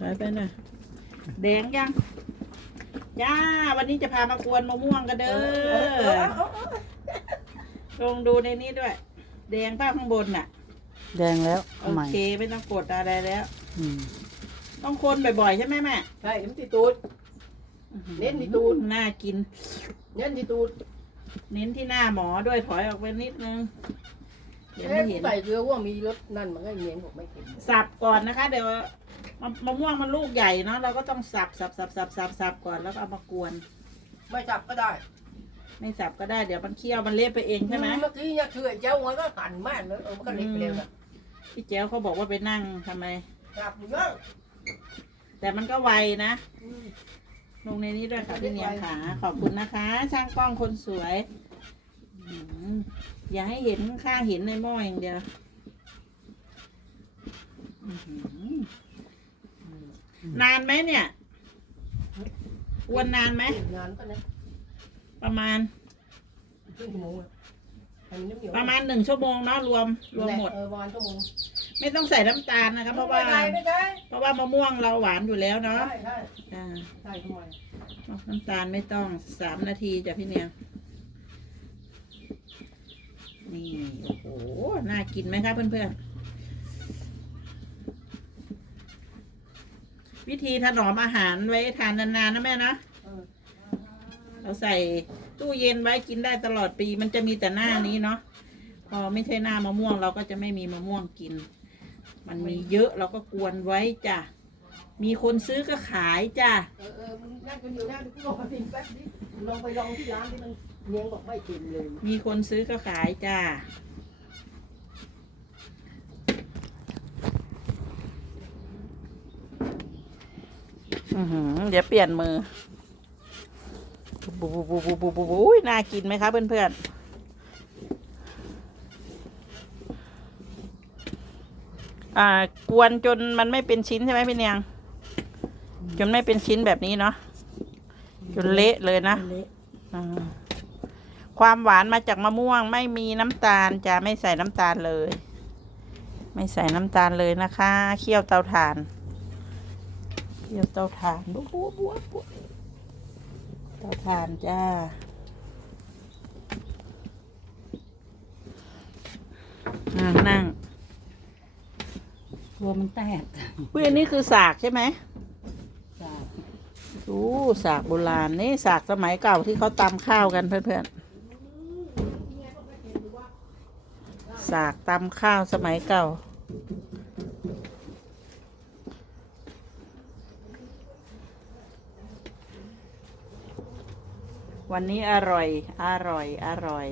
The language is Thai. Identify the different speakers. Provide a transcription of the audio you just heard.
Speaker 1: ถอยไปหน่อยแดงยังจ้า วันนี้จะพามากวนมะม่วงกันเด้อลองดูในนี้ด้วย แดงป้าข้างบนน่ะ
Speaker 2: แดงแล้ว
Speaker 1: โอ
Speaker 2: เอาใหม่
Speaker 1: เคไม่ต้องกดอะไรแล้ว
Speaker 2: อืม
Speaker 1: ต้องคนบ่อยๆใช่ไหมแม่
Speaker 3: ใช่น้ำตีตูด เน้นที่ตูด
Speaker 1: น่ากิน
Speaker 3: เน้นที่ตูด
Speaker 1: เน้นที่หน้าหมอด้วยถอยออกไปนิดนึง เดี๋ยว
Speaker 3: เอ๊ะ
Speaker 1: ไม่เห็น
Speaker 3: ใส่เกลือว่ามีรสนั่นมันก็เนียนบอกไม่เห็น
Speaker 1: สับก่อนนะคะ เดี๋ยว มะมะม่วงมันลูกใหญ่เนาะเราก็ต้องสับสับสับสับสับสับก่อนแล้วก็เอามากวน
Speaker 3: ไม่จับก็ได้
Speaker 1: ไม่สับก็ได้เดี๋ยวมันเคี่ยวมันเละไปเองใช่ไหม
Speaker 3: เมื่อกี้เนี่ยคือไอ้เจ้ามันก็หั่นแม่นเลยเออมันก็เล็กไปเร็วนะ
Speaker 1: พี่แจ้วเขาบอกว่าไปนั่งทำไม
Speaker 3: จับอยู่เยอะ
Speaker 1: แต่มันก็ไวนะลงในนี้ด้วยค่ะพี่เนียงขาขอบคุณนะคะ ช่างกล้องคนสวยอืมอย่าให้เห็นข้างๆเห็นในหม้ออย่างเดียวอื้อหือ นานไหมเนี่ยอวนนานไหม
Speaker 3: งานก็นะ
Speaker 1: ประมาณ
Speaker 3: ครึ่งชั่วโมงอะให้มันน้ำเหนียว
Speaker 1: ประมาณหนึ่งชั่วโมงเนาะรวมรวมหมด
Speaker 3: เออประมาณชั่วโมง
Speaker 1: ไม่ต้องใส่น้ำตาลนะคะเพราะว่า
Speaker 3: ไม่ได้ไม่ได้
Speaker 1: เพราะว่ามะม่วงเราหวานอยู่แล้วเนาะ
Speaker 3: ใช่ใช่
Speaker 1: อ่า
Speaker 3: ใช่ทำไม
Speaker 1: น้ำตาลไม่ต้องสามนาทีจ้ะพี่เนียงนี่โอ้โหน่ากินไหมคะเพื่อนๆ วิธีถนอมอาหารไว้ทานนานๆนะแม่นะ
Speaker 3: เออ
Speaker 1: เราใส่ตู้เย็นไว้กินได้ตลอดปี มันจะมีแต่หน้านี้เนาะพอไม่ใช่หน้ามะม่วงเราก็จะไม่มีมะม่วงกิน มันมีเยอะเราก็กวนไว้จ้ะมีคนซื้อก็ขายจ้ะ
Speaker 3: เออเออมึงนั่งกันอยู่หน้าดูลองมาทิ้งแป๊บนี้ลองไปลองที่ร้านที่มันเนียงบอกไม่กินเลย
Speaker 1: มีคนซื้อก็ขายจ้า อือหือ เดี๋ยวเปลี่ยนมือบูบูบูบูบูบูบูน่ากินไหมคะเพื่อนๆอ่ากวนจนมันไม่เป็นชิ้นใช่ไหมพี่เนียง จนไม่เป็นชิ้นแบบนี้เนาะจนเละเลยนะความหวานมาจากมะม่วง ไม่มีน้ำตาลจะไม่ใส่น้ำตาลเลย ไม่ใส่น้ำตาลเลยนะคะ เคี่ยวเตาถ่าน เคี่ยวเตาถ่านบัวบัวบัวบัวเตาถ่านจ้าอ่านั่ง
Speaker 2: ตัวมันแตก
Speaker 1: อุ้ยอันนี้คือสากใช่ไหม
Speaker 2: จ้า
Speaker 1: อู้สากโบราณนี่สากสมัยเก่าที่เขาตำข้าวกันเพื่อนๆสากตำข้าวสมัยเก่า วันนี้อร่อย อร่อย อร่อย